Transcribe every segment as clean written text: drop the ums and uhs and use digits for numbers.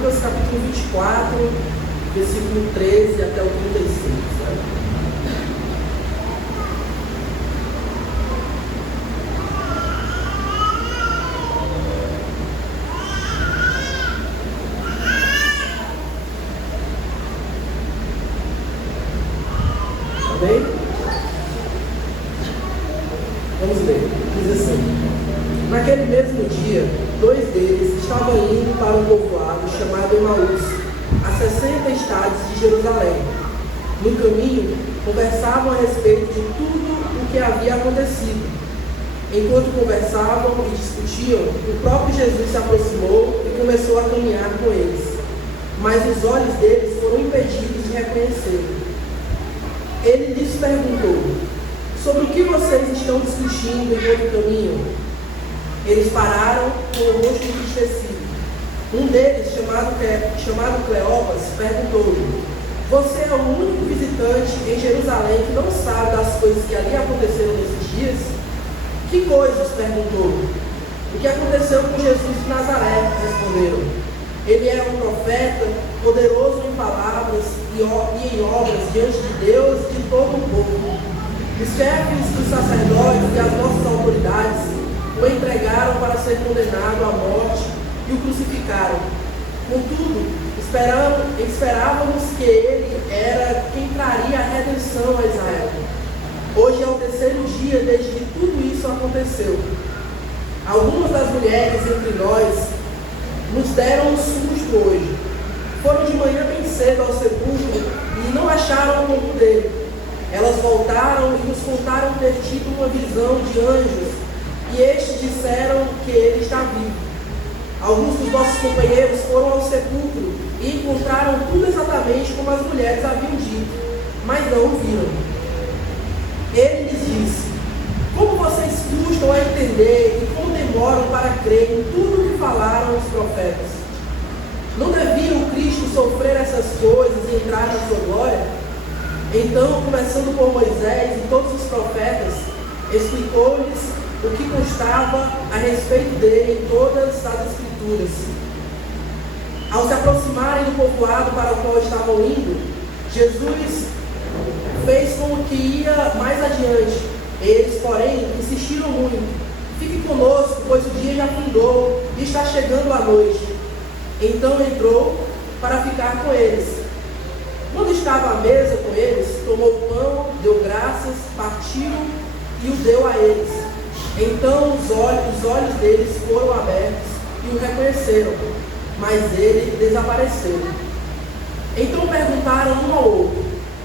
Lucas capítulo 24, versículo 13 até o 36. Amém? Vamos ler. Diz assim: naquele mesmo dia, 2 deles estavam indo para um povoado chamado Emaús, a 60 estádios de Jerusalém. No caminho, conversavam a respeito de tudo o que havia acontecido. Enquanto conversavam e discutiam, o próprio Jesus se aproximou e começou a caminhar com eles. Mas os olhos deles foram impedidos de reconhecê-lo. Ele lhes perguntou: sobre o que vocês estão discutindo enquanto caminham? Eles pararam com o rosto entristecido. Um deles, chamado Cleopas, perguntou-lhe: você é o único visitante em Jerusalém que não sabe das coisas que ali aconteceram nesses dias? Que coisas? Perguntou. O que aconteceu com Jesus de Nazaré? Responderam. Ele era um profeta, poderoso em palavras e em obras diante de Deus e de todo o povo. Os chefes dos sacerdotes e as nossas autoridades o entregaram para ser condenado à morte e o crucificaram. Contudo, esperávamos que ele era quem traria a redenção a Israel. Hoje é o 3º dia desde que tudo isso aconteceu. Algumas das mulheres entre nós nos deram um susto hoje. Foram de manhã bem cedo ao sepulcro e não acharam o corpo dele. Elas voltaram e nos contaram ter tido uma visão de anjos, e estes disseram que ele está vivo. Alguns dos nossos companheiros foram ao sepulcro e encontraram tudo exatamente como as mulheres haviam dito, mas não o viram. Ele lhes disse: como vocês custam a entender e como demoram para crer em tudo o que falaram os profetas? Não devia o Cristo sofrer essas coisas e entrar na sua glória? Então, começando por Moisés e todos os profetas, explicou-lhes o que constava a respeito dele em todas as Escrituras. Ao se aproximarem do povoado para o qual estavam indo, Jesus fez como que ia mais adiante. Eles, porém, insistiram muito: fique conosco, pois o dia já findou e está chegando a noite. Então entrou para ficar com eles. Quando estava à mesa com eles, tomou o pão, deu graças, partiu e o deu a eles. Então os olhos deles foram abertos e o reconheceram, mas ele desapareceu. Então perguntaram um ao outro: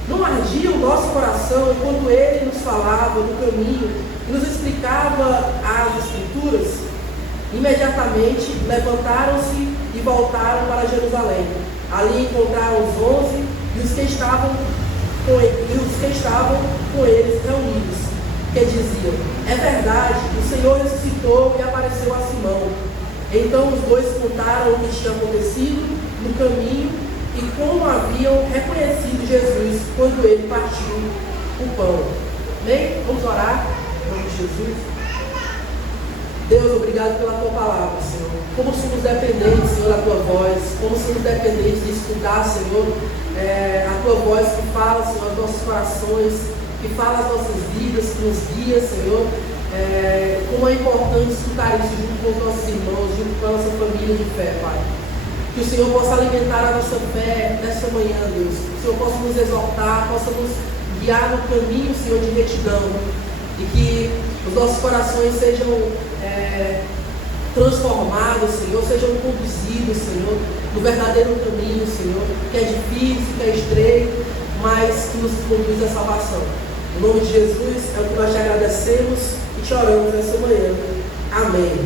não ardia o nosso coração enquanto ele nos falava no caminho e nos explicava as Escrituras? Imediatamente levantaram-se e voltaram para Jerusalém. Ali encontraram os 11 e os que estavam com eles reunidos, que diziam: é verdade, o Senhor ressuscitou e apareceu a Simão. Então os dois contaram o que tinha acontecido no caminho e como haviam reconhecido Jesus quando ele partiu o pão. Amém? Vamos orar em nome de Jesus. Deus, obrigado pela tua palavra, Senhor. Como somos dependentes, Senhor, da tua voz. Como somos dependentes de escutar, Senhor, a tua voz que fala, Senhor, aos nossos corações, que fala as nossas vidas, que nos guia, Senhor. Como é importante escutar isso junto com os nossos irmãos, junto com a nossa família de fé, Pai. Que o Senhor possa alimentar a nossa fé nesta manhã, Deus. Que o Senhor possa nos exortar, possa nos guiar no caminho, Senhor, de retidão. E que os nossos corações sejam transformados, Senhor, sejam conduzidos, Senhor, no verdadeiro caminho, Senhor, que é difícil, que é estreito, mas que nos conduz à salvação. Em nome de Jesus é o que nós te agradecemos e te oramos nessa manhã. Amém.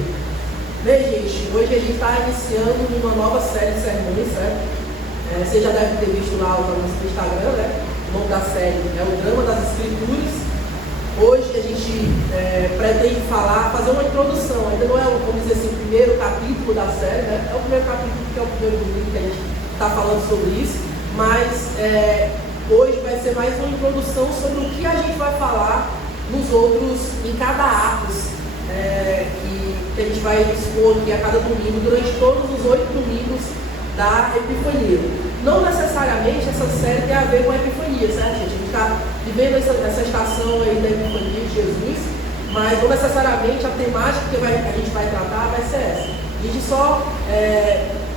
Bem, gente, hoje a gente está iniciando uma nova série de sermões, certo? Você já deve ter visto lá o nosso Instagram, né? O nome da série é o Drama das Escrituras. Hoje a gente pretende fazer uma introdução. Ainda não é, vamos dizer assim, o primeiro capítulo da série, né? É o primeiro capítulo porque é o primeiro domingo que a gente está falando sobre isso, mas hoje vai ser mais uma introdução sobre o que a gente vai falar nos outros, em cada ato que a gente vai expor aqui a cada domingo, durante todos os 8 domingos da Epifania. Não necessariamente essa série tem a ver com a Epifania, certo, gente? A gente está vivendo essa estação aí da Epifania de Jesus, mas não necessariamente a temática que a gente vai tratar vai ser essa. A gente só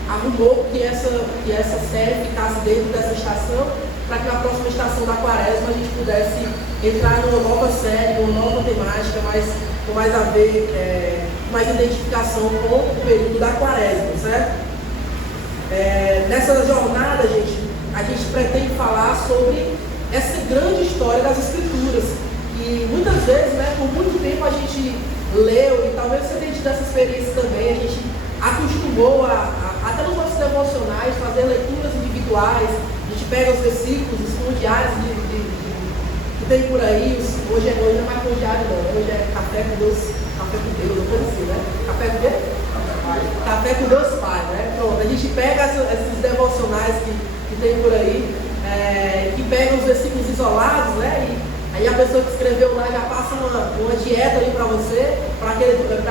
arrumou que essa série ficasse dentro dessa estação, para que na próxima estação da Quaresma a gente pudesse entrar numa nova série, uma nova temática, com mais a ver, mais identificação com o período da Quaresma, certo? Nessa jornada, a gente pretende falar sobre essa grande história das Escrituras, que muitas vezes, né, por muito tempo a gente leu, e talvez você tenha tido essa experiência também, a gente acostumou até nos nossos devocionais, fazer leituras individuais. A gente pega os versículos, os diários que tem por aí. Hoje é mais com diário, não. Hoje é café com Deus, uma coisa assim, né? Café com quê? Café com Deus Pai, né? Pronto, a gente pega esses devocionais que tem por aí, que pegam os versículos isolados, né? Aí a pessoa que escreveu lá já passa uma dieta ali para você, para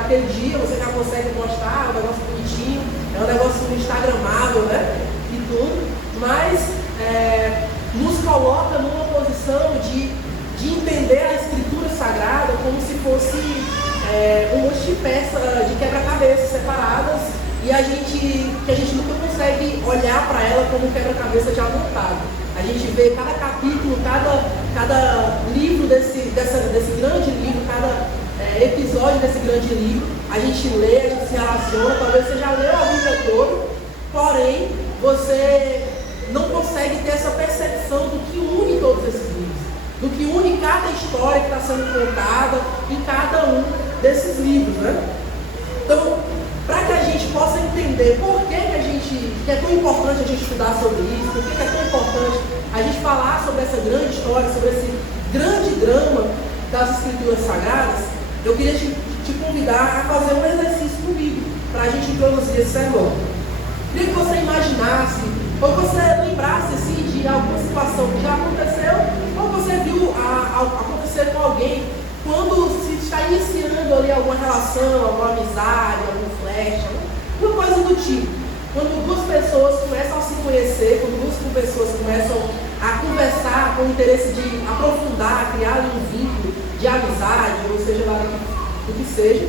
aquele dia, você já consegue postar, é um negócio bonitinho, é um negócio instagramável, né? E tudo, mas nos coloca numa posição de entender a Escritura Sagrada como se fosse um monte de peças de quebra-cabeça separadas, e que a gente nunca consegue olhar para ela como um quebra-cabeça já montado. A gente vê cada capítulo, cada livro desse grande livro, cada episódio desse grande livro, a gente lê, a gente se relaciona. Talvez você já leu a Bíblia toda, porém você não consegue ter essa percepção do que une todos esses livros, do que une cada história que está sendo contada em cada um desses livros, né? Então, para que a gente possa entender por que é tão importante a gente estudar sobre isso, por que é tão importante a gente falar sobre essa grande história, sobre esse grande drama das Escrituras Sagradas, eu queria te convidar a fazer um exercício comigo, para a gente introduzir esse sermão. Queria que você imaginasse, ou você lembrasse assim, de alguma situação que já aconteceu, ou você viu acontecer com alguém quando se está iniciando ali alguma relação, alguma amizade, algum flash, alguma coisa do tipo. Quando duas pessoas começam a se conhecer, quando duas pessoas começam a conversar com o interesse de aprofundar, criar um vínculo de amizade, ou seja lá do que seja,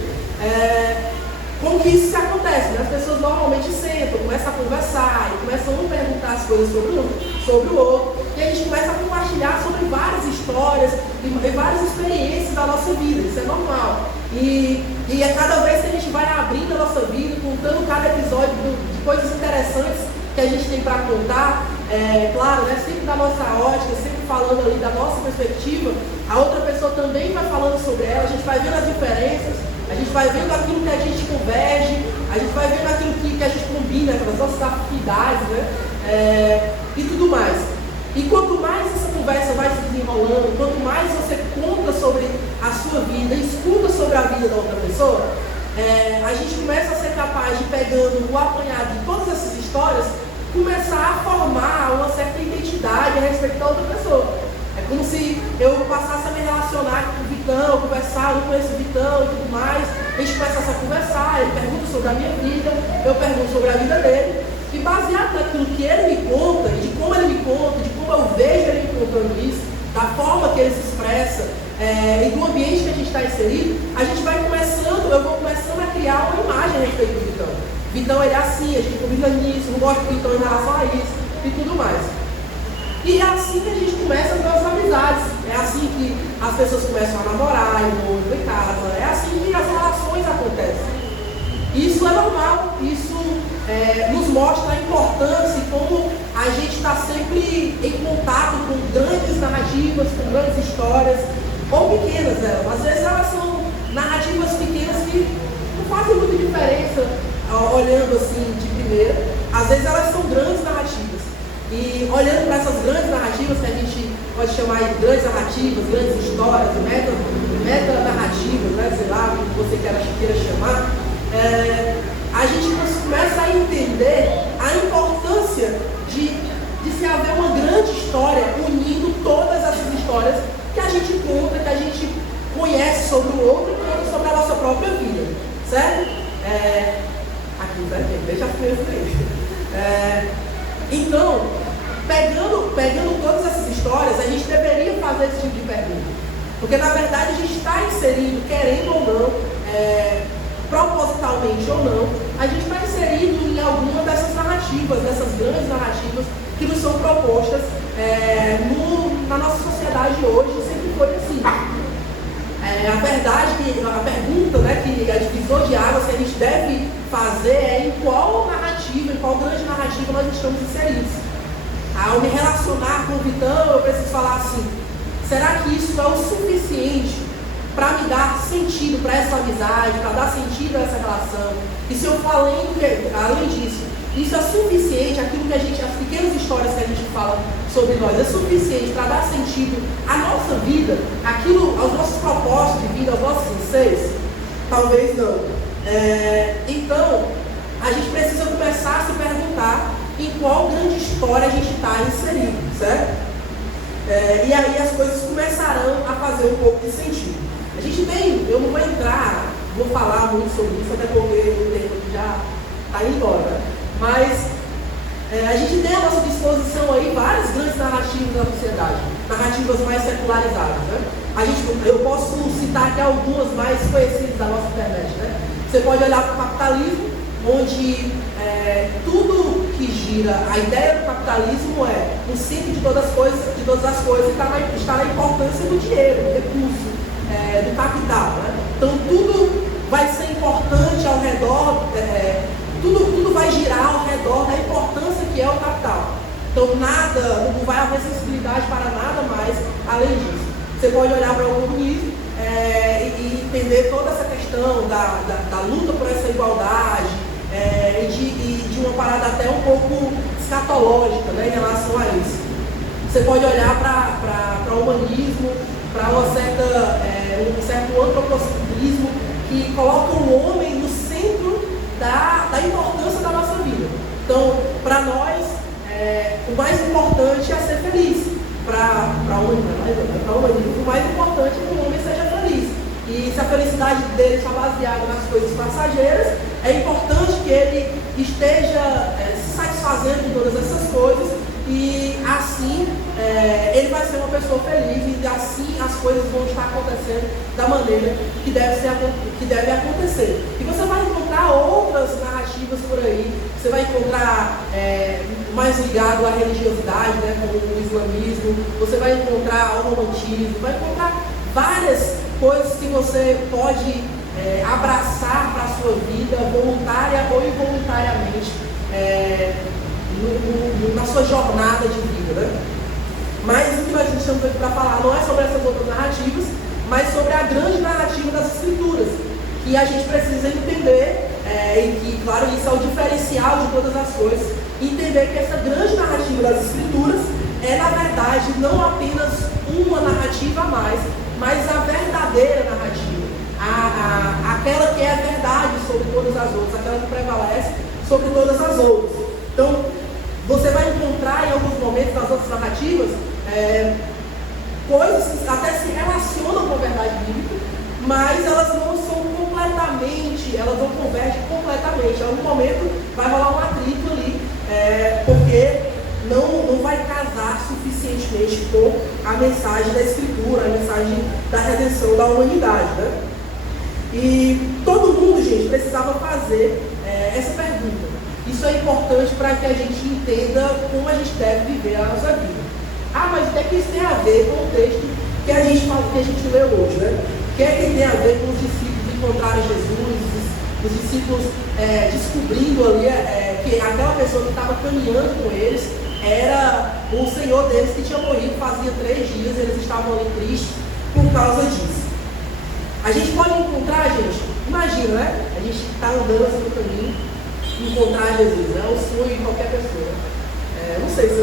como que isso se acontece, né? As pessoas normalmente sentam, começam a conversar e começam a perguntar as coisas sobre o outro, e a gente começa a compartilhar sobre várias histórias e várias experiências da nossa vida. Isso é normal. E é cada vez que a gente vai abrindo a nossa vida, contando cada episódio de coisas interessantes que a gente tem para contar, claro, né, sempre da nossa ótica, sempre falando ali da nossa perspectiva, a outra pessoa também vai falando sobre ela, a gente vai vendo as diferenças, a gente vai vendo aquilo que a gente converge, a gente vai vendo aquilo que a gente combina, as nossas afinidades, né, e tudo mais. E quanto mais essa conversa vai se desenrolando, quanto mais você conta sobre a sua vida, escuta sobre a vida da outra pessoa, a gente começa a ser capaz de, pegando o apanhado de todas essas histórias, começar a formar uma certa identidade a respeito da outra pessoa. É como se eu passasse a me relacionar com o Vitão, conversar, eu conheço o Vitão e tudo mais, a gente começasse a conversar, ele pergunta sobre a minha vida, eu pergunto sobre a vida dele, e baseado naquilo que ele me conta, e de como ele me conta, de como eu vejo ele me contando isso, da forma que ele se expressa, e do ambiente que a gente está inserido, eu vou começando a criar uma imagem a respeito do Vitão. Vitão, ele é assim, a gente combina nisso, não gosta do Vitão em relação a isso, e tudo mais. E é assim que a gente começa as nossas amizades, é assim que as pessoas começam a namorar, em noivo, em casa, é assim que as relações acontecem. Isso é normal, isso nos mostra a importância e como a gente está sempre em contato com grandes narrativas, com grandes histórias, ou pequenas, às vezes elas são narrativas pequenas que não fazem muita diferença olhando assim de primeira, às vezes elas são grandes narrativas. E olhando para essas grandes narrativas, que a gente pode chamar de grandes narrativas, grandes histórias, meta-narrativas, né, sei lá, o que você queira chamar, a gente começa a entender a importância de se haver uma grande história unindo todas essas histórias que a gente conta, que a gente conhece sobre o outro e conta sobre a nossa própria vida, certo? Aqui, certo? Deixa a criança aí. Então, pegando todas essas histórias, a gente deveria fazer esse tipo de pergunta. Porque, na verdade, a gente está inserido, querendo ou não, propositalmente ou não, a gente está inserido em alguma dessas narrativas, dessas grandes narrativas que nos são propostas na nossa sociedade hoje, sempre foi assim. A verdade, a pergunta, que a divisor de águas que a gente deve fazer é em qual narrativa, em qual grande narrativa nós estamos inseridos. Ao me relacionar com o Vitão, eu preciso falar assim: será que isso é o suficiente para me dar sentido para essa amizade, para dar sentido a essa relação? E se eu for além disso, isso é suficiente, as pequenas histórias que a gente fala sobre nós, é suficiente para dar sentido à nossa vida, aos nossos propósitos de vida, aos nossos anseios? Talvez não. Então, a gente precisa começar a se perguntar em qual grande história a gente está inserido, certo? E aí as coisas começarão a fazer um pouco de sentido. A gente tem, eu não vou falar muito sobre isso, até porque o tempo já está indo embora, né? Mas a gente tem à nossa disposição aí várias grandes narrativas da sociedade, narrativas mais secularizadas, né? Eu posso citar aqui algumas mais conhecidas da nossa internet, né? Você pode olhar para o capitalismo, onde tudo que gira, a ideia do capitalismo o centro de todas as coisas está na importância do dinheiro, do recurso, do capital, né? Então tudo vai ser importante ao redor, tudo vai girar ao redor da importância que é o capital. Então não vai haver sensibilidade para nada mais além disso. Você pode olhar para o comunismo e entender toda essa questão da luta por essa igualdade, e de uma parada até um pouco escatológica, né, em relação a isso. Você pode olhar para o humanismo, para um certo antropocentrismo que coloca o homem no centro da importância da nossa vida. Então, para nós, o mais importante é ser feliz. Para o humanismo, o mais importante é que o homem seja feliz. E se a felicidade dele está baseada nas coisas passageiras, é importante que ele esteja se satisfazendo de todas essas coisas, e assim ele vai ser uma pessoa feliz, e assim as coisas vão estar acontecendo da maneira que deve acontecer. E você vai encontrar outras narrativas por aí. Você vai encontrar mais ligado à religiosidade, né, como o islamismo. Você vai encontrar o romantismo, vai encontrar várias coisas que você pode abraçar para a sua vida, voluntária ou involuntariamente, na sua jornada de vida, né? Mas o que nós estamos aqui para falar não é sobre essas outras narrativas, mas sobre a grande narrativa das Escrituras, que a gente precisa entender, e que, claro, isso é o diferencial de todas as coisas, entender que essa grande narrativa das Escrituras é, na verdade, não apenas uma narrativa a mais, mas a verdadeira narrativa, aquela que é a verdade sobre todas as outras, aquela que prevalece sobre todas as outras. Então, você vai encontrar em alguns momentos nas outras narrativas coisas que até se relacionam com a verdade bíblica, mas elas não são completamente, elas não convergem completamente. Em algum momento vai rolar um atrito ali, porque não vai casar suficientemente com a mensagem da Escritura, a mensagem da redenção da humanidade, né? E todo mundo, gente, precisava fazer essa pergunta. Isso é importante para que a gente entenda como a gente deve viver a nossa vida. Mas o que é que isso tem a ver com o texto que a gente leu hoje, né? O que é que tem a ver com os discípulos encontrarem Jesus, os discípulos descobrindo ali que aquela pessoa que estava caminhando com eles era o Senhor deles, que tinha morrido fazia 3 dias, eles estavam ali tristes por causa disso. A gente pode encontrar, gente, imagina, né? A gente está andando assim no caminho, encontrar Jesus, né? O sonho de qualquer pessoa. Não sei se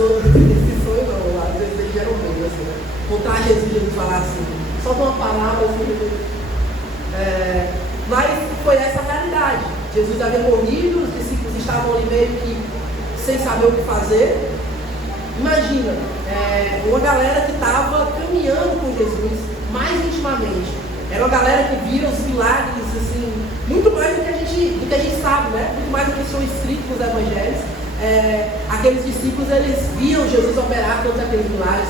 sonho não, às vezes eles geram medo, assim, né? Encontrar Jesus falar assim, só com uma palavra assim. Mas foi essa a realidade. Jesus havia morrido, os discípulos estavam ali meio que sem saber o que fazer. Imagina, uma galera que estava caminhando com Jesus mais intimamente. Era uma galera que vira os milagres, assim, muito mais do que a gente sabe, né? Muito mais do que são escritos nos evangelhos. aqueles discípulos, eles viam Jesus operar todos aqueles milagres,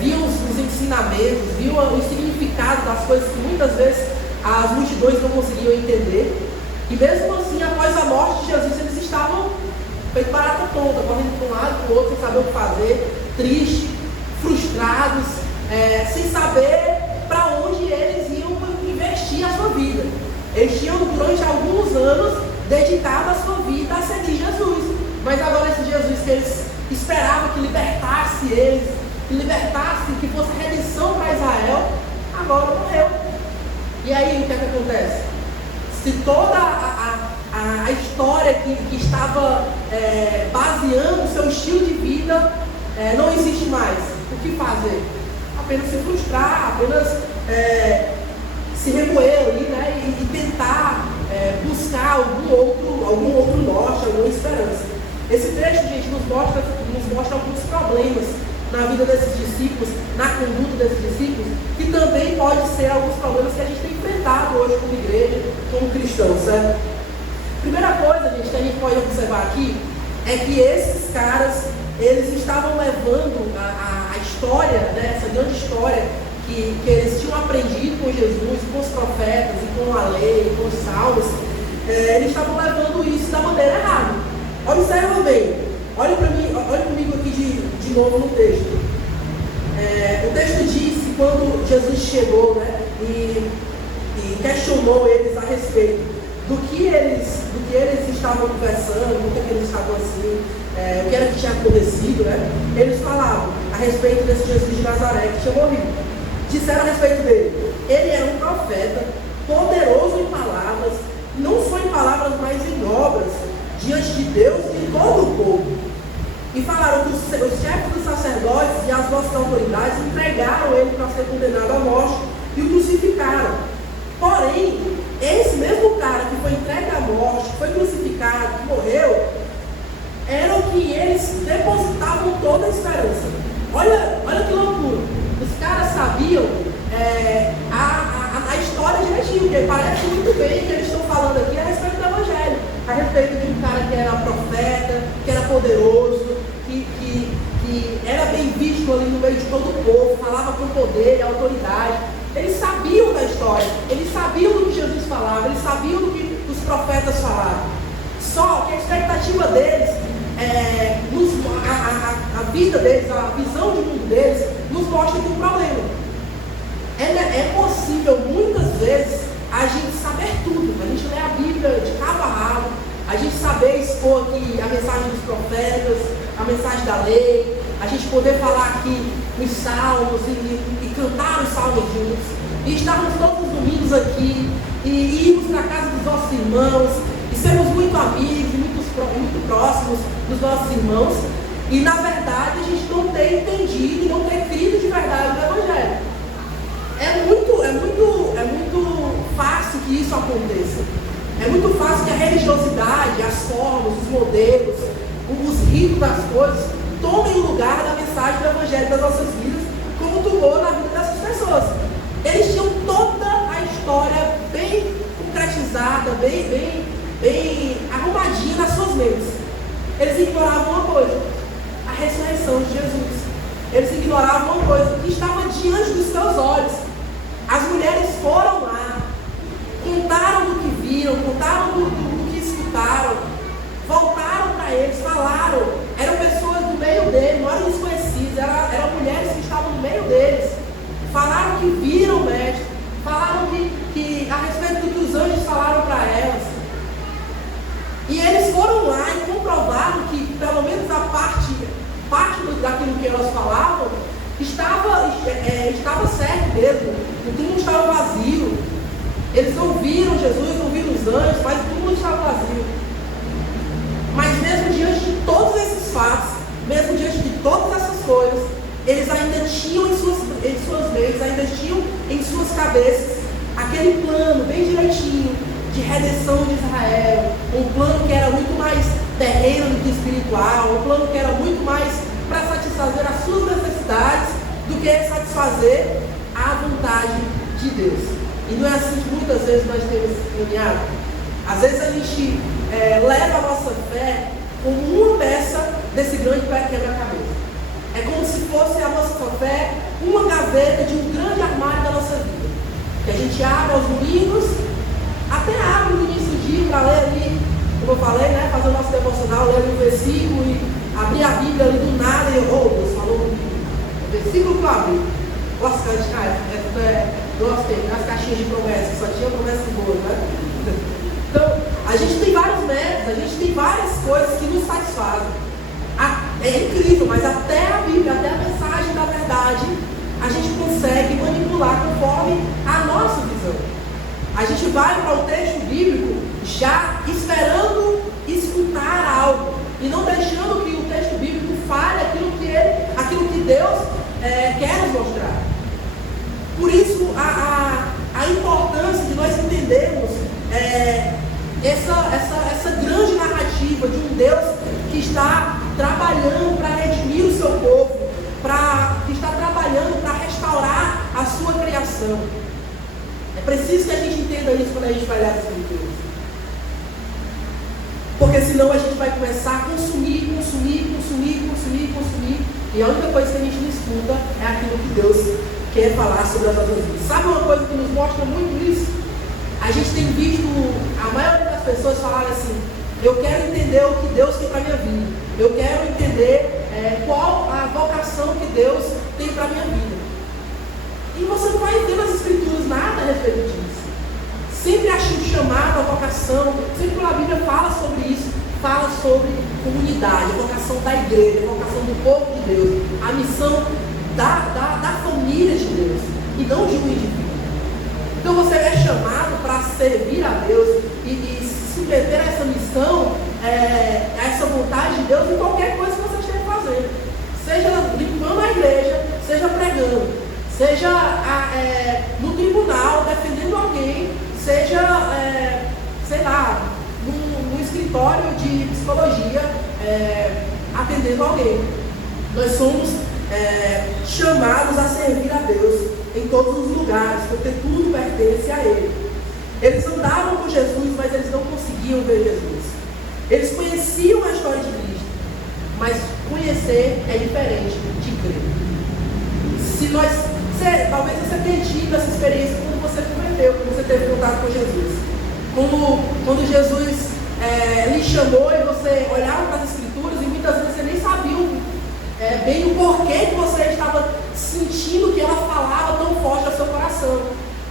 viam os ensinamentos, viam o significado das coisas que muitas vezes as multidões não conseguiam entender. E mesmo assim, após a morte de Jesus, eles estavam feito barata tonta, correndo para um lado e para o outro, sem saber o que fazer, tristes, frustrados, sem saber para onde eles iam investir a sua vida. Eles tinham, durante alguns anos, dedicado a sua vida a seguir Jesus. Mas agora esse Jesus que eles esperavam que libertasse eles, que fosse redenção para Israel, agora morreu. E aí o que é que acontece? Se toda a história que estava baseando o seu estilo de vida não existe mais, o que fazer? Apenas se frustrar, apenas se remoer ali, né, e tentar buscar algum outro norte, alguma esperança. Esse trecho, gente, nos mostra alguns problemas na vida desses discípulos, na conduta desses discípulos, que também pode ser alguns problemas que a gente tem enfrentado hoje como igreja, como cristãos, certo? Primeira coisa, gente, que a gente pode observar aqui, é que esses caras, eles estavam levando a história, né, essa grande história que eles tinham aprendido com Jesus, com os profetas, e com a lei, com os salmos, eles estavam levando isso da maneira errada. Observa bem, olha comigo aqui de novo no texto. O texto diz que quando Jesus chegou, né, e questionou eles a respeito do que eles estavam conversando, do que eles estavam assim, o que era que tinha acontecido, né? Eles falavam a respeito desse Jesus de Nazaré que tinha morrido. Disseram a respeito dele: ele era um profeta, poderoso em palavras, não só em palavras, mas em obras, diante de Deus e de todo o povo. E falaram que os chefes dos sacerdotes e as nossas autoridades entregaram ele para ser condenado à morte e o crucificaram. Porém, esse mesmo cara que foi entregue à morte, que foi crucificado, que morreu, era o que eles depositavam toda a esperança. Olha que loucura. Os caras sabiam a história direitinho, porque parece muito bem que eles estão falando aqui a respeito do Evangelho, a respeito de um cara que era profeta, que era poderoso, que era bem visto ali no meio de todo o povo, falava com poder e autoridade. Eles sabiam da história, eles sabiam do que Jesus falava, eles sabiam do que os profetas falavam. Só que a expectativa deles, a vida deles, a visão de mundo deles, nos mostra que um problema. É possível, muitas vezes, a gente saber tudo, a gente ler a Bíblia de cabo a rabo, a gente saber expor aqui a mensagem dos profetas, a mensagem da lei, a gente poder falar aqui os salmos e cantar os salmos juntos, e estarmos todos os domingos aqui, e irmos para a casa dos nossos irmãos, e sermos muito amigos, muito próximos dos nossos irmãos, e na verdade a gente não ter entendido e não ter crido de verdade no Evangelho. É muito fácil que isso aconteça. É muito fácil que a religiosidade, as formas, os modelos, os ritos das coisas tomem o lugar da mensagem do Evangelho das nossas vidas, como tomou na vida dessas pessoas. Eles tinham toda a história bem concretizada, bem arrumadinha nas suas mentes. Eles ignoravam uma coisa: a ressurreição de Jesus. Eles ignoravam uma coisa que estava diante dos seus olhos. As mulheres foram lá, contaram do que viram, contaram do que escutaram, voltaram para eles, falaram. Eram pessoas do meio deles, não eram desconhecidos, eram mulheres que estavam no meio deles. Falaram que viram o mestre, falaram que a respeito do que os anjos falaram para elas. E eles foram lá e comprovaram que, pelo menos a parte daquilo que elas falavam, estava certo mesmo. O túmulo estava vazio. Eles não viram Jesus, não viram os anjos, mas o túmulo estava vazio. Mas mesmo diante de todos esses fatos, mesmo diante de todas essas coisas, eles ainda tinham em suas mentes, ainda tinham em suas cabeças aquele plano bem direitinho de redenção de Israel, um plano que era muito mais terreno do que espiritual, um plano que era muito mais para satisfazer as suas necessidades do que satisfazer a vontade de Deus. E não é assim que muitas vezes nós temos caminhado. Às vezes a gente leva a nossa fé como uma peça desse grande quebra-cabeça. É como se fosse a nossa fé uma gaveta de um grande armário da nossa vida, que a gente abre aos domingos, até abre no início do dia para ler ali, como eu falei, né, fazer o nosso devocional, ler um versículo e abrir a Bíblia ali do nada e Deus falou comigo. O versículo que eu abri. Gostei, as caixinhas de promessas, só tinha promessas boas, né? Então, a gente tem vários métodos, a gente tem várias coisas que nos satisfazem. É incrível, mas até a Bíblia, até a mensagem da verdade, a gente consegue manipular conforme a nossa visão. A gente vai para o texto bíblico já esperando escutar algo e não deixando que o texto bíblico fale aquilo que Deus quer nos mostrar. Por isso, a importância de nós entendermos essa grande narrativa de um Deus que está trabalhando para redimir o seu povo, que está trabalhando para restaurar a sua criação. É preciso que a gente entenda isso quando a gente vai ler as Escrituras. Porque senão a gente vai começar a consumir, e a única coisa que a gente não escuta é aquilo que Deus quer falar sobre as nossas vidas. Sabe uma coisa que nos mostra muito isso? A gente tem visto a maioria das pessoas falarem assim: eu quero entender o que Deus tem para a minha vida, eu quero entender qual a vocação que Deus tem para a minha vida. E você não vai ter nas Escrituras nada a respeito disso. Sempre acha um chamado, a vocação, sempre quando a Bíblia fala sobre isso, fala sobre comunidade, a vocação da igreja, a vocação do povo de Deus, a missão da família de Deus, e não de um indivíduo. Então você é chamado para servir a Deus e se submeter a essa missão, a essa vontade de Deus em qualquer coisa que você esteja fazendo. Seja limpando a igreja, seja pregando, seja no tribunal defendendo alguém, seja, sei lá, no escritório de psicologia atendendo alguém. Nós somos chamados a servir a Deus em todos os lugares, porque tudo pertence a Ele. Eles andavam com Jesus, mas eles não conseguiam ver Jesus. Eles conheciam a história de Cristo, mas conhecer é diferente de crer. Talvez você tenha tido essa experiência quando você converteu, quando você teve contato com Jesus. Quando Jesus lhe chamou e você olhava para as Escrituras e muitas vezes você nem sabia bem o porquê que você estava sentindo que ela falava tão forte ao seu coração.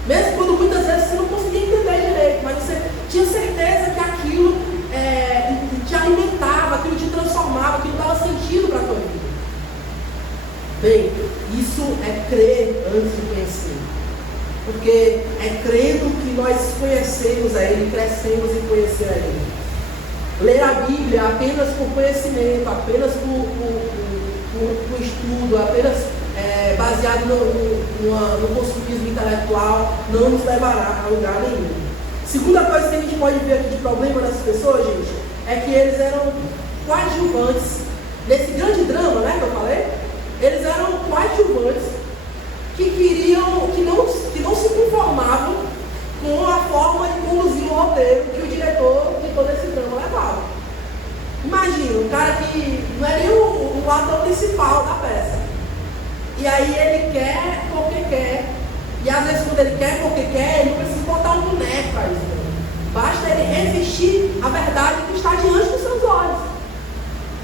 Mesmo quando muitas vezes você não conseguia entender direito, mas você tinha certeza que aquilo te alimentava, aquilo te transformava, aquilo dava sentido para a tua vida. Bem, isso é crer antes de conhecer. Porque é crendo que nós conhecemos a Ele, crescemos em conhecer a Ele. Ler a Bíblia apenas por conhecimento, apenas por estudo, apenas baseado no consumismo intelectual, não nos levará a lugar nenhum. Segunda coisa que a gente pode ver aqui de problema dessas pessoas, gente, é que eles eram coadjuvantes. Nesse grande drama, né, que eu falei, eles eram coadjuvantes que não se conformavam com a forma de conduzir o roteiro que o diretor de todo esse drama levava. Imagina, um cara que não é nem o ator principal da peça. E aí ele quer porque quer. E às vezes quando ele quer porque quer, ele não precisa botar um boneco para isso. Basta ele resistir à verdade que está diante dos seus olhos.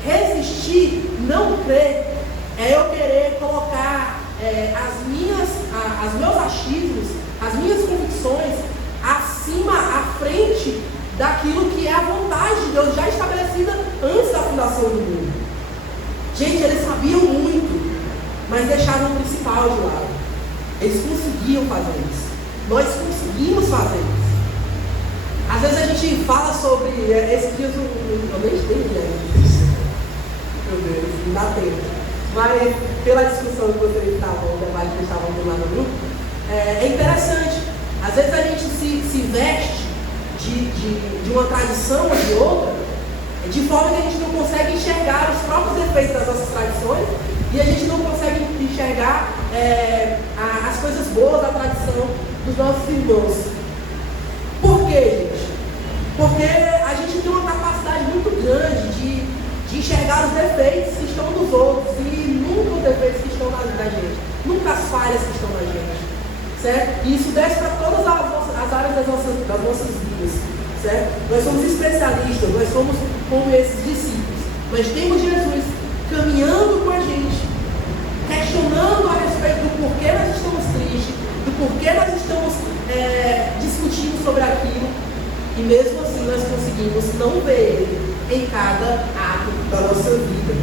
Resistir, não crer, é eu querer colocar os meus achismos, as minhas convicções acima, à frente daquilo que é a vontade de Deus já estabelecida antes da fundação do mundo. Gente, eles sabiam muito, mas deixaram o principal de lado. Eles conseguiam fazer isso. Nós conseguimos fazer isso. Às vezes a gente fala sobre esses dias, eu nem sei, meu Deus, não dá tempo. Mas pela discussão que vocês estavam, o debate que estavam do lado do grupo, é interessante. Às vezes a gente se veste de uma tradição ou de outra, de forma que a gente não consegue enxergar os próprios defeitos das nossas tradições e a gente não consegue enxergar as coisas boas da tradição dos nossos irmãos. Por quê, gente? Porque a gente tem uma capacidade muito grande de defeitos que estão nos outros e nunca os defeitos que estão na gente, nunca as falhas que estão na gente, certo? E isso desce para todas as áreas das nossas vidas, certo? Nós somos especialistas, nós somos como esses discípulos, nós temos Jesus caminhando com a gente, questionando a respeito do porquê nós estamos tristes, do porquê nós estamos discutindo sobre aquilo, e mesmo assim nós conseguimos não ver Ele em cada ato da nossa vida.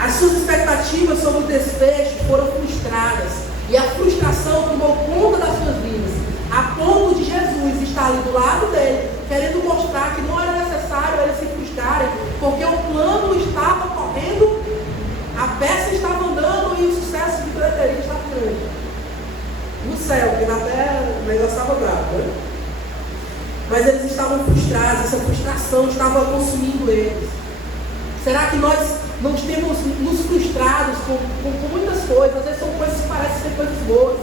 As suas expectativas sobre o desfecho foram frustradas, e a frustração tomou conta das suas vidas, a ponto de Jesus estar ali do lado dele, querendo mostrar que não era necessário eles se frustrarem, porque o plano estava correndo, a peça estava andando e o sucesso de bilheteria estava grande. No céu, porque na terra o negócio estava bravo, né? Mas eles estavam frustrados, essa frustração estava consumindo eles. Será que nós não temos nos frustrados com muitas coisas? Às vezes são coisas que parecem ser coisas boas.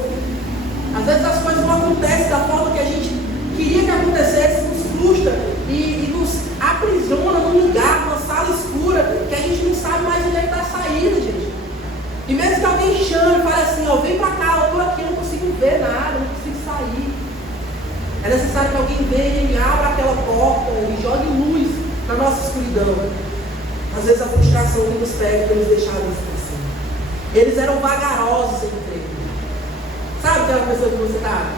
Às vezes as coisas não acontecem da forma que a gente queria que acontecesse, nos frustra e nos aprisiona num lugar, numa sala escura, que a gente não sabe mais onde é que está a saída, gente. E mesmo que alguém chame e fale assim, ó, vem pra cá, eu estou aqui, eu não consigo ver nada, eu não consigo sair. É necessário que alguém venha e abra aquela porta e jogue luz na nossa escuridão. Às vezes a frustração que nos pega e nos deixa assim. Eles eram vagarosos em treino. Sabe aquela pessoa que você tá?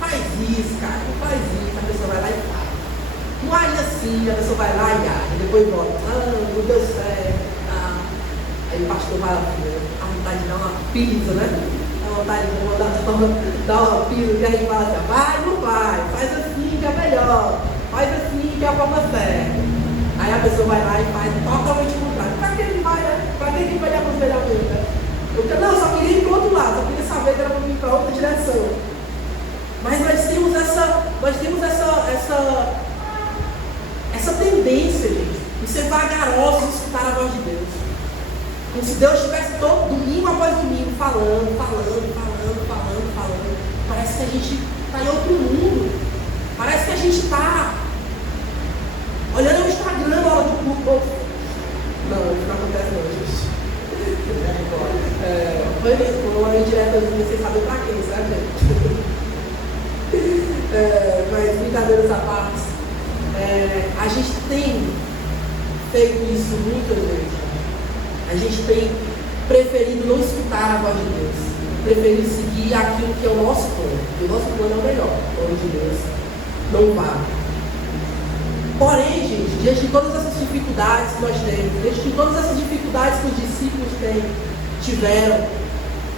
Faz isso, cara, faz isso. A pessoa vai lá e faz. Não age assim, a pessoa vai lá e age. Depois volta. Não deu certo. Aí o pastor vai lá, a vontade de dar uma pizza, né? A vontade de dar uma pizza. E aí fala assim, vai, não vai. Faz assim que é melhor. Faz assim que é a forma certa. Aí a pessoa vai lá e faz totalmente o contrário. Para que ele vai, né? Para que ele vai aconselhar mesmo, né? Eu só queria ir para o outro lado, só queria saber que era para ir para outra direção. Mas nós temos essa tendência, gente, de ser vagarosos e escutar a voz de Deus. Como se Deus estivesse todo domingo após domingo falando. Parece que a gente está em outro mundo. Parece que a gente está olhando o Instagram na hora do culto. Não, isso não acontece não, gente. Foi uma indiretazinha sem saber pra quem, sabe, gente? Mas brincadeiras à parte, a gente tem feito isso muitas vezes. A gente tem preferido não escutar a voz de Deus, preferido seguir aquilo que é o nosso plano. E o nosso plano é o melhor, o plano de Deus não vale. Porém, gente, diante de todas essas dificuldades que nós temos, diante de todas essas dificuldades que os discípulos tiveram,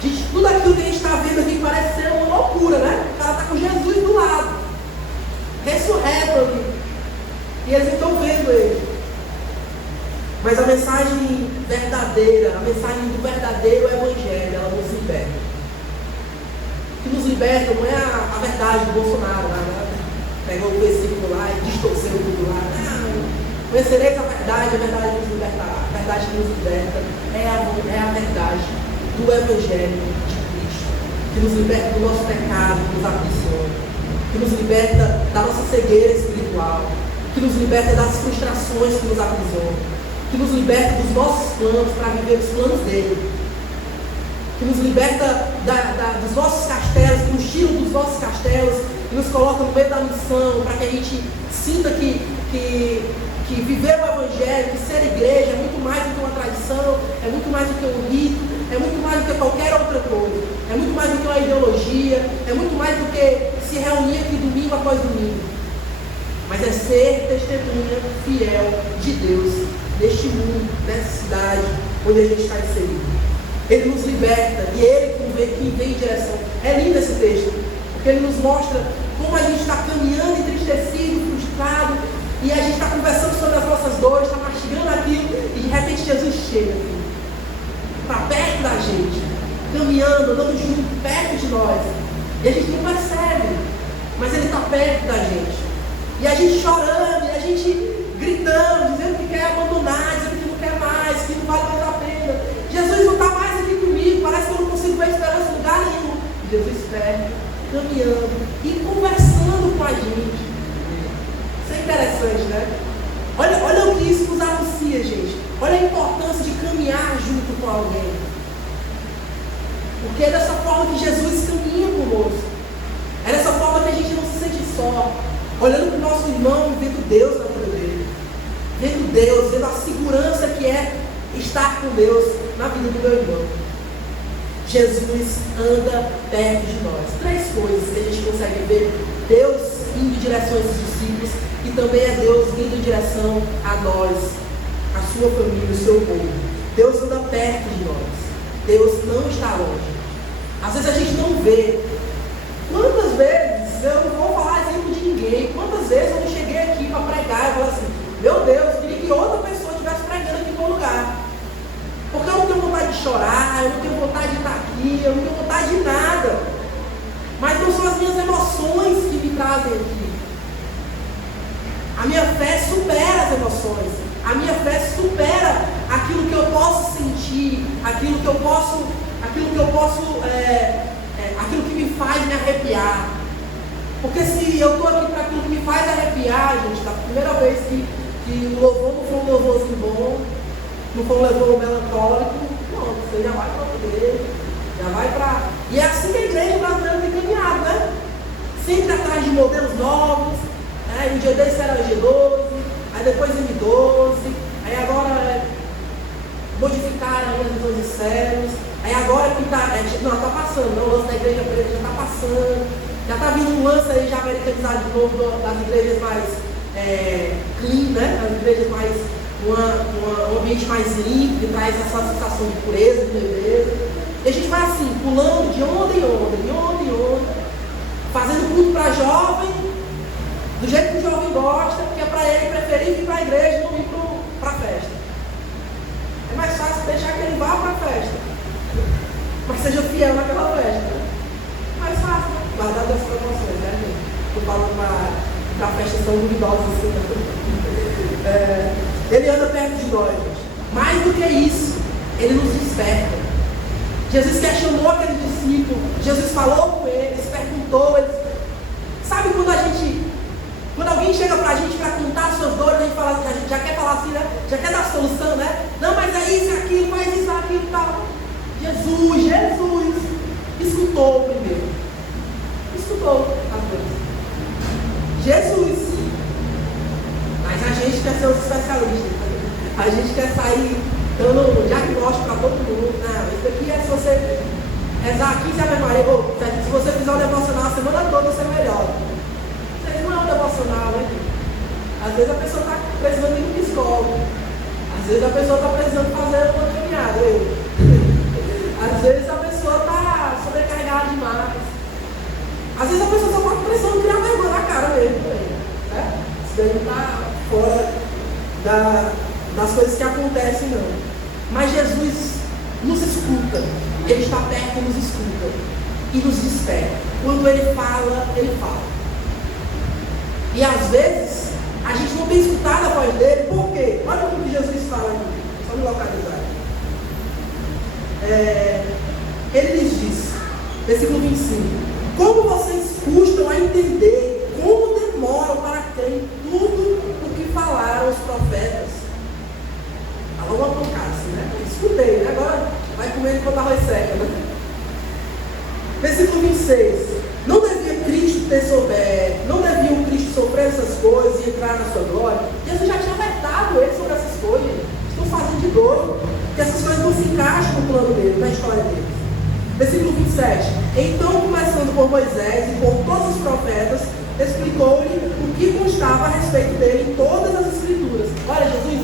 diante de tudo aquilo que a gente está vendo aqui, parece ser uma loucura, né? O cara está com Jesus do lado, ressurreto ali, e eles estão vendo ele. Mas a mensagem verdadeira, a mensagem do verdadeiro evangelho, ela nos liberta. O que nos liberta não é a verdade do Bolsonaro, né? Pegou o versículo lá e distorceu tudo lá. Não, conhecereis a verdade nos libertará. A verdade que nos liberta é a verdade do evangelho de Cristo, que nos liberta do nosso pecado, que nos aprisiona, que nos liberta da nossa cegueira espiritual, que nos liberta das frustrações que nos aprisionam, que nos liberta dos nossos planos para viver os planos dele, que nos liberta dos nossos castelos, que nos tira dos nossos castelos e nos coloca no meio da missão, para que a gente sinta que viver o evangelho, que ser igreja é muito mais do que uma tradição, é muito mais do que um rito, é muito mais do que qualquer outra coisa, é muito mais do que uma ideologia, é muito mais do que se reunir aqui domingo após domingo, mas é ser testemunha fiel de Deus neste mundo, nessa cidade onde a gente está inserido. Ele nos liberta e ele que vem em direção. É lindo esse texto, porque ele nos mostra como a gente está caminhando entristecido, frustrado, e a gente está conversando sobre as nossas dores, está mastigando aquilo, e de repente Jesus chega para perto da gente, caminhando, andando junto, perto de nós, e a gente não percebe, mas ele está perto da gente, e a gente chorando, e a gente gritando, dizendo que quer abandonar, dizendo que não quer mais, que não vale mais a pena. Jesus não está mais aqui comigo, parece que eu não consigo ver esperança em lugar nenhum. Jesus perto, caminhando e conversando com a gente. Isso é interessante, né? Olha o que isso nos anuncia, gente. Olha a importância de caminhar junto com alguém. Porque é dessa forma que Jesus caminha conosco. É dessa forma que a gente não se sente só. Olhando para o nosso irmão e vendo Deus na vida dele. Vendo Deus, vendo a segurança que é estar com Deus na vida do meu irmão. Jesus anda perto de nós. 3 coisas que a gente consegue ver Deus indo em direção a esses discípulos e também é Deus indo em direção a nós, a sua família, o seu povo. Deus anda perto de nós. Deus não está longe. Às vezes a gente não vê. Quantas vezes, eu não vou falar exemplo de ninguém, quantas vezes eu não cheguei aqui para pregar e falar assim, meu Deus, eu queria que outra pessoa estivesse pregando aqui no lugar. Porque eu não tenho vontade de chorar, eu não tenho vontade de estar aqui, eu não tenho vontade de nada. Mas não são as minhas emoções que me trazem aqui. A minha fé supera as emoções. A minha fé supera aquilo que eu posso sentir, aquilo que me faz me arrepiar. Porque se eu estou aqui para aquilo que me faz arrepiar, gente, a primeira vez que o louvor não foi um louvorzinho bom, não foi um louvor melancólico, não, você já vai para o dele, já vai para... E é assim que a igreja brasileira tem caminhado, né? Sempre atrás de modelos novos, né? Um dia desse era G12, aí depois M12, aí agora modificaram as visões de céus, aí agora que está passando, não, o lance da igreja preta já está passando, já está vindo um lance aí já americanizado de novo das igrejas mais clean, né? As igrejas mais, um ambiente mais limpo, que traz essa sensação de pureza, de beleza. E a gente vai assim, pulando de onda em onda, de onda em onda, fazendo culto para jovem, do jeito que o jovem gosta, que é para ele preferir vir para a igreja e não ir para a festa. É mais fácil deixar que ele vá para a festa, mas seja fiel naquela festa. Mais fácil, guardar das proporções, né, gente? Eu falo para festas tão duvidosas assim, né? Ele anda perto de nós, gente. Mais do que isso, ele nos desperta. Jesus questionou aquele discípulo, Jesus falou com eles, perguntou, eles... Sabe quando alguém chega pra gente para contar as suas dores, a gente já quer falar assim, né? Já quer dar solução, né? Não, mas é isso, é aquilo, faz isso, aquilo e tal. Jesus escutou primeiro. Escutou as coisas. Jesus. Mas a gente quer ser os especialistas. A gente quer sair dando diagnóstico para todo mundo. Não, isso aqui é se você rezar 15 Ave Maria, se você fizer um devocional a semana toda, você é melhor. Isso não é um devocional, né? Às vezes a pessoa está precisando de um psicólogo. Às vezes a pessoa está precisando fazer uma caminhada. Às vezes a pessoa está sobrecarregada demais. Às vezes a pessoa só está precisando criar vergonha na cara mesmo. Né? Isso daí não está fora das coisas que acontecem, não. Mas Jesus nos escuta. Ele está perto e nos escuta. E nos desperta. Quando ele fala, ele fala. E às vezes, a gente não tem escutado a voz dele. Por quê? Olha como Jesus fala aqui. Só me localizar. Ele lhes disse, versículo 25: como vocês custam a entender, como demoram para crer em tudo o que falaram os profetas. Vamos apontar assim, né? Escutei, né? Agora vai comer enquanto a arroz seca, né? Versículo 26. Não devia o Cristo sofrer essas coisas e entrar na sua glória? Jesus já tinha alertado ele sobre essas coisas. Estão fazendo de doido, que essas coisas não se encaixam no plano dele, na história dele. Versículo 27. Então, começando por Moisés e por todos os profetas, explicou-lhe o que constava a respeito dele em todas as escrituras. Olha, Jesus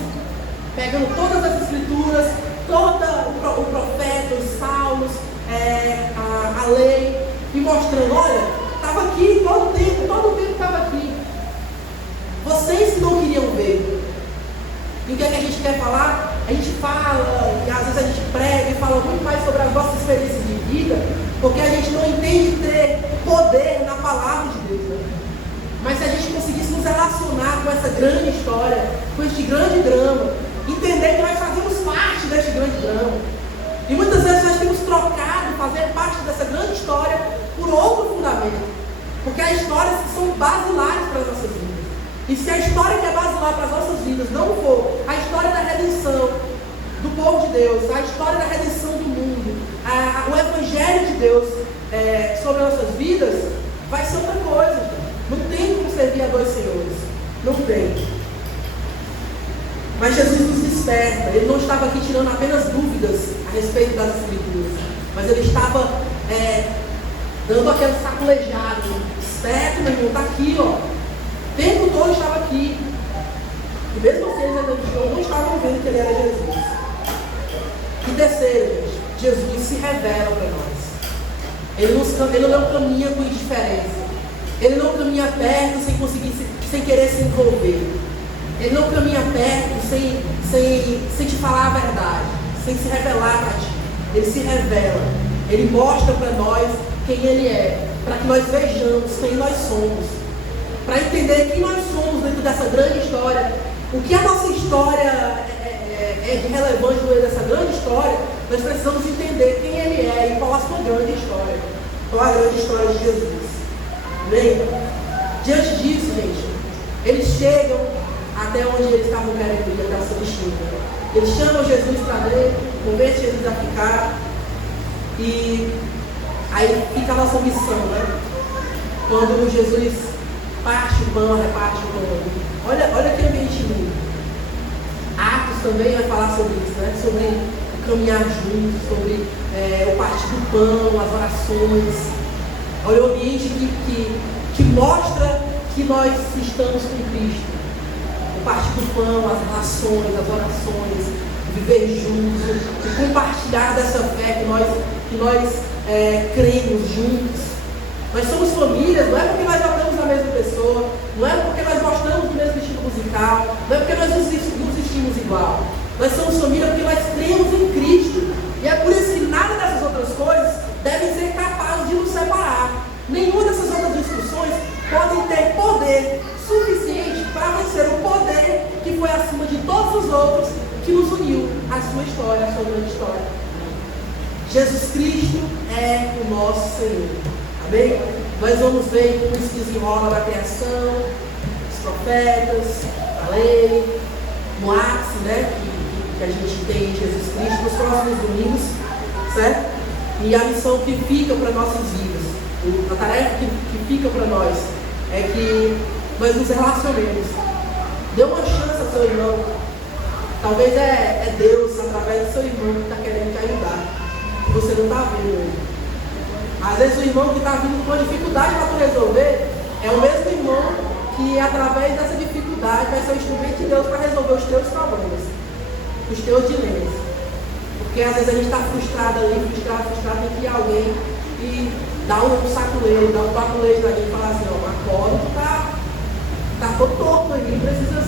pegando todas as escrituras, todo o profeta, os salmos, a lei, e mostrando, olha, estava aqui todo o tempo estava aqui. Vocês que não queriam ver. E o que é que a gente quer falar? A gente fala, e às vezes a gente prega e fala muito mais sobre as nossas experiências de vida, porque a gente não entende ter poder na palavra de Deus. Né? Mas se a gente conseguisse nos relacionar com essa grande história, com este grande drama, entender que nós fazemos parte deste grande drama. E muitas vezes nós temos trocado fazer parte dessa grande história por outro fundamento. Porque há histórias que são basilares para as nossas vidas. E se a história que é basilar para as nossas vidas não for a história da redenção, povo de Deus, a história da redenção do mundo, o evangelho de Deus sobre as nossas vidas, vai ser outra coisa. Não tem como servir a dois senhores. Não tem. Mas Jesus nos desperta. Ele não estava aqui tirando apenas dúvidas a respeito das Escrituras, mas ele estava dando aquele sacolejado. Esperto, meu irmão, está aqui, ó. O tempo todo estava aqui. E mesmo assim, eles não estavam vendo que ele era Jesus. E terceiro, gente, Jesus se revela para nós. Ele não caminha com indiferença. Ele não caminha perto sem querer se envolver. Ele não caminha perto sem te falar a verdade, sem se revelar para ti. Ele se revela. Ele mostra para nós quem Ele é, para que nós vejamos quem nós somos, para entender quem nós somos dentro dessa grande história. O que a nossa história é de relevante no meio dessa grande história, nós precisamos entender quem Ele é e qual a sua grande história. Qual a grande história de Jesus. Amém? Diante disso, gente, eles chegam até onde eles estavam querendo ir, até o seu destino. Eles chamam Jesus para dentro, convencem Jesus a ficar, e aí fica a nossa missão, né? Quando Jesus parte o pão, reparte o pão. Olha que ambiente lindo. Atos também vai falar sobre isso, né? Sobre o caminhar juntos, sobre o partir do pão, as orações. Olha o ambiente que mostra que nós estamos com Cristo. O partir do pão, as relações, as orações, viver juntos, e compartilhar dessa fé que nós cremos juntos. Nós somos famílias, não é porque nós adoramos a mesma pessoa, não é porque nós gostamos do mesmo estilo musical, não é porque nós nos vestimos igual. Nós somos família porque nós cremos em Cristo. E é por isso que nada dessas outras coisas devem ser capazes de nos separar. Nenhuma dessas outras discussões podem ter poder suficiente para vencer o poder que foi acima de todos os outros, que nos uniu à sua história, à sua grande história. Jesus Cristo é o nosso Senhor. Amém? Nós vamos ver como isso desenrola na criação, os profetas, a lei, no ápice, né, que a gente tem em Jesus Cristo, nos próximos domingos, certo? E a missão que fica para nossas vidas, a tarefa que fica para nós, é que nós nos relacionemos. Dê uma chance ao seu irmão. Talvez é Deus, através do seu irmão, que está querendo te ajudar, que você não está vendo ele. Às vezes o irmão que está vindo com uma dificuldade para tu resolver é o mesmo irmão que, através dessa dificuldade, vai ser o instrumento de Deus para resolver os teus problemas, os teus dilemas. Porque às vezes a gente está frustrado ali, frustrado, tem que ir alguém e dar um saculejo, dar um paculejo ali e falar assim, ó, acorda, tá todo torto aí, precisa